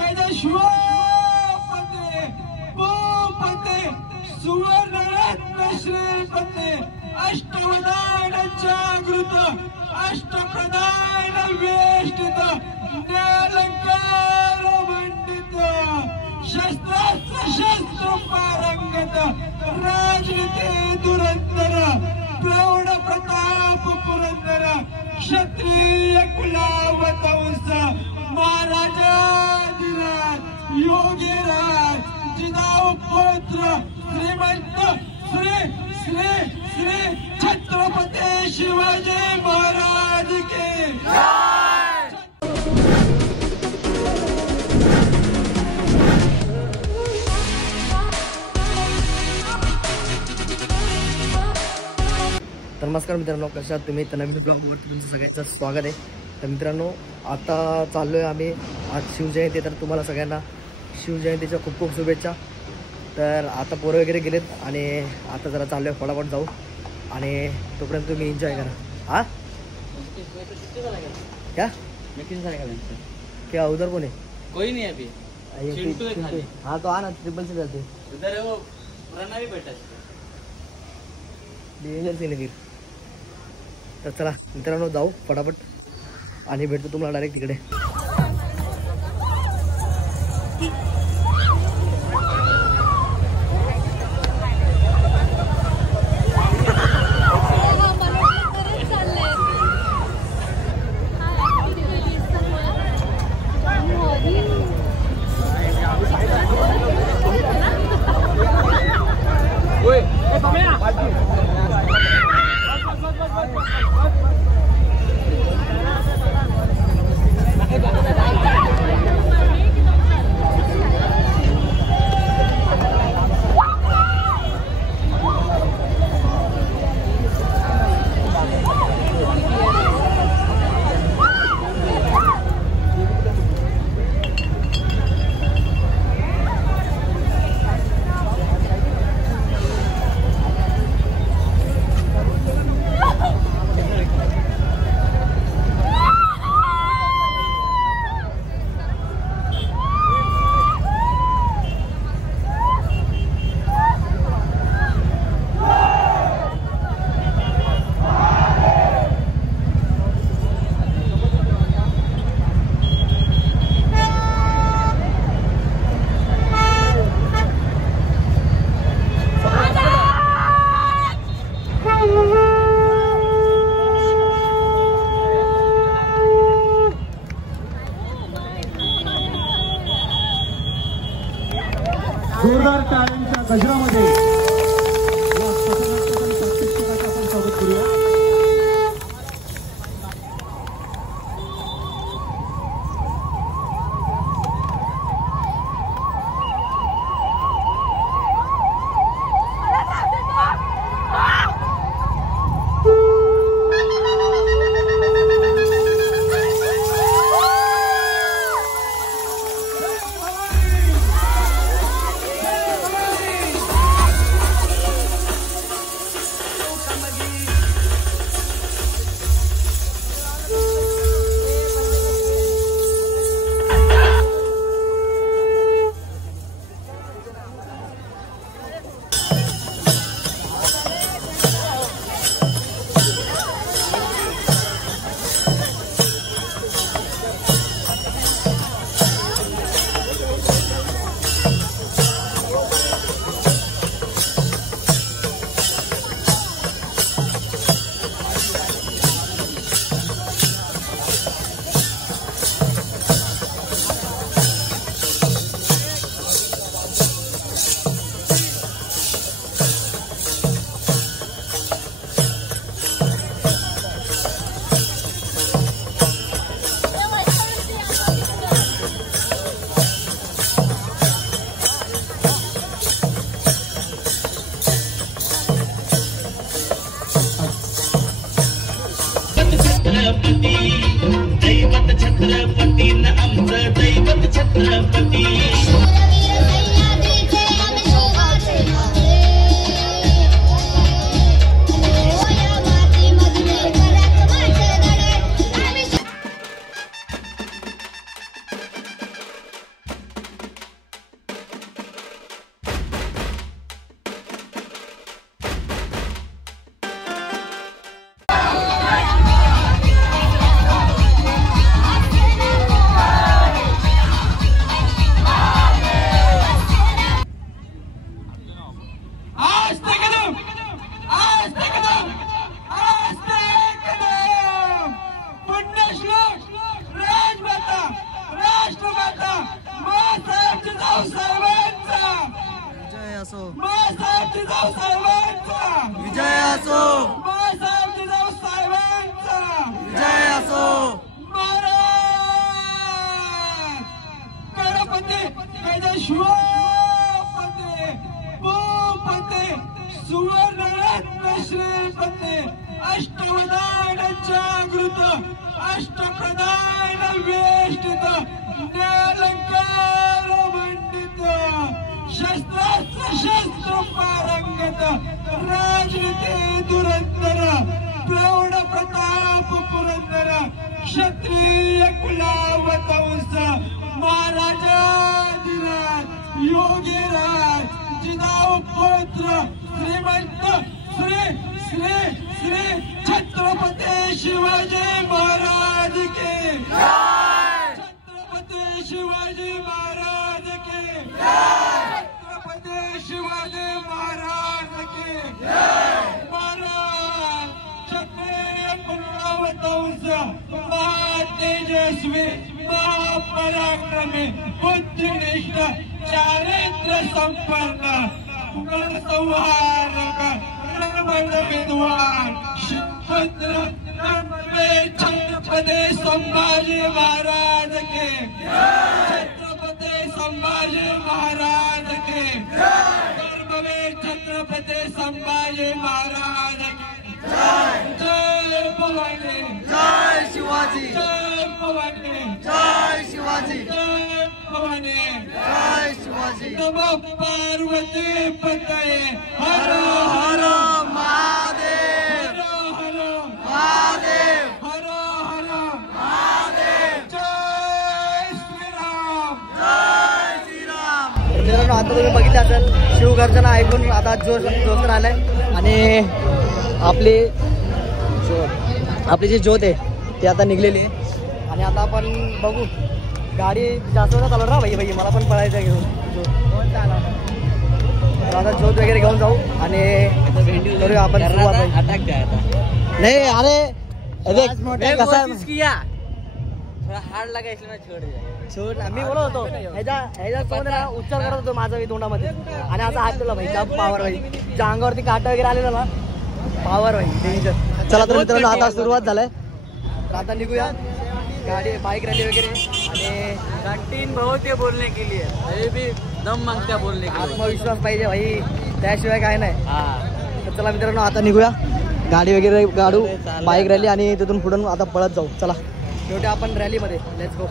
गजश्वपते भूपते सुवर्णरत्न श्रीपते अष्टवदान जागृत अष्टप्रधान वेष्टित न्यालंकार मंडित शस्त्रास्त्र शस्त्र पारंगत राजनीती दुरंतर प्रौढ प्रताप पुरंदर क्षत्रिय कुलावतंस महाराजाधिराज योगीराज जिजाऊ पुत्र श्रीमंत श्री श्री श्री छत्रपती शिवाजी महाराज के तर नमस्कार मित्रांनो, कशा आहात तुम्ही? तर नवीन ब्लॉगवर तुमचं सगळ्यांचं स्वागत आहे. तर मित्रांनो, आता चाललो आहे आम्ही आज शिवजयंती. तर तुम्हाला सगळ्यांना शिवजयंतीच्या खूप खूप शुभेच्छा. तर आता पोरं वगैरे गेलेत आणि आता जरा चाललो आहे, फटाफट जाऊ आणि तोपर्यंत तुम्ही एन्जॉय करा. हां क्या उधर कोण आहे? कोई नहीं अभी. हाँ तो आना ट्रिपल से जाते उधर है वो प्रणाली बैठा डेंजर सीन आहे. तर चला मित्रांनो, जाऊ फटाफट आणि भेटतो तुम्हाला डायरेक्ट तिकडे. जोरदार टाळ्यांच्या गजरामध्ये या प्रशिक्षकाचं आपण स्वागत करूया. अष्टप्रधान वेष्टित न्यालंकार मंडित शस्त्रास्त्र शस्त्र पारंगत राजनीती धुरंधर प्रौढ प्रताप पुरंदर क्षत्रिय कुलावतंस महाराजाधिराज योगीराज जिजाऊ पुत्र श्रीमंत श्री श्री श्री छत्रपती शिवाजी महाराज के छत्रपती शिवाजी महाराज के छत्रपती शिवाजी महाराज के महाराज क्षत्रिय कुलावतंस महातेजस्वी महापराक्रमी बुद्धिनिष्ठ चारित्र्य संपन्न रणसंहारक रणबल विद्वान सुपुत्र छत्रपती संभाजी महाराज के छत्रपती संभाजी महाराज के धर्मवीर छत्रपती संभाजी महाराज के जय भवानी जय शिवाजी जय भवानी जय शिवाजी जय भवानी जय शिवाजी नमो पार्वती पतये हर हर महादेव हर महादेव हर हर महादेव जय श्रीराम जय श्रीराम. मित्रांनो आता तुम्ही बघितलं असेल शिवगर्जना ऐकून आता जोश आलाय आणि आपली जी ज्योत आहे ती आता निघलेली आहे आणि आता आपण बघू गाडी जास्त वेळा चालवणार ना भाई मला पण पळायचं घेऊन तर आता ज्योत वगैरे घेऊन जाऊ आणि करूया आपण सुरुवात भाई. अटक गया था नाही अरे कसं आहे थोड़ा हार्ड लगा इसलिए मैं छोड़ दिया. छोट मी बोलत होतो ह्याच्या सोबत ना उच्चार करत होतो माझा मी तोंडामध्ये आणि असा हात दिला भाई जाम पावर भाई ज्या अंगावरती काटा वगैरे आलेला ना पावर भाई डेंजर. चला तर मित्रांनो आता सुरुवात झालाय आता निघूया गाडी बाईक रॅली वगैरे आणि कंटीन बहुत है बोलने के लिए अभी भी दम मांगता है बोलने के लिए. आत्मविश्वास पाहिजे भाई त्याशिवाय काय नाही. हाँ तर चला मित्रांनो आता निघूया गाडी वगैरे काढू बाईक रॅली आणि तिथून पुढून आता पळत जाऊ. चला शेवटी आपण रॅलीमध्ये लेट्स गो.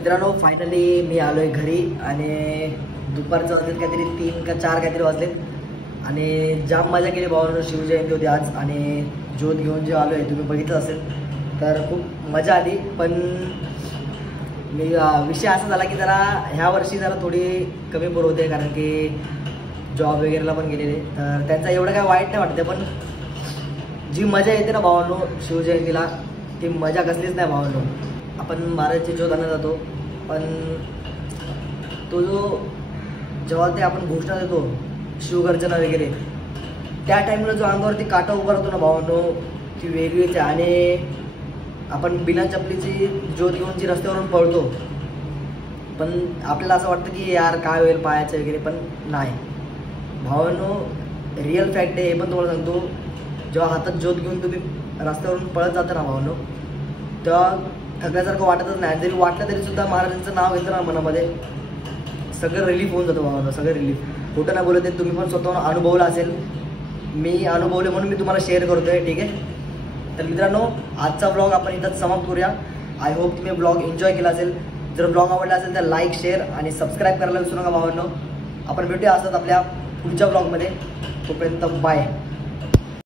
मित्रांनो फायनली मी आलोय घरी आणि दुपारचं वाजलेत काहीतरी 3 का 4 काहीतरी वाजलेत आणि जाम मजा केली भावांनो. शिवजयंती होती आज आणि ज्योत घेऊन जे आलोय तुम्ही बघितलं असेल तर खूप मजा आली. पण मी विषय असा झाला की जरा ह्या वर्षी जरा थोडी कमी पोरं होते कारण की जॉब वगैरेला पण गेलेले तर त्यांचा एवढं काय वाईट नाही वाटते. पण जी मजा येते ना भावांनो शिवजयंतीला ती मजा कसलीच नाही भावांनो. आपण महाराजची ज्योत आणत जातो पण तो जो जेव्हा ते आपण घोषणा देतो शिवगर्जना वगैरे त्या टाईमला जो अंगावरती काटा उभा राहतो ना भावांनो ती वेगळी येते. आणि आपण बिना चपलीची ज्योत घेऊन जी रस्त्यावरून पळतो पण आपल्याला असं वाटतं की यार काय होईल पायाचं वगैरे पण नाही भावांनो. रिअल फॅक्ट आहे हे पण तुम्हाला सांगतो. जेव्हा हातात ज्योत घेऊन तुम्ही रस्त्यावरून पळत जाता ना भावांनो तेव्हा थकल्यासारखं वाटतच नाही. जरी वाटलं तरी सुद्धा महाराजांचं नाव येतं ना मनामध्ये सगळं रिलीफ होऊन जातं भावांनो. सगळं रिलीफ खोटं नाही बोलत आहे. तुम्ही पण स्वतःहून अनुभवलं असेल. मी अनुभवले म्हणून मी तुम्हाला शेअर करतोय. ठीक आहे तर मित्रांनो आजचा ब्लॉग आपण इथंच समाप्त करूया. आय होप तुम्ही ब्लॉग एन्जॉय केला असेल. जर ब्लॉग आवडला असेल तर लाईक शेअर आणि सबस्क्राईब करायला विसरू नका भावांनो. आपण भेटूया असतात आपल्या पुढच्या ब्लॉगमध्ये. तोपर्यंत बाय.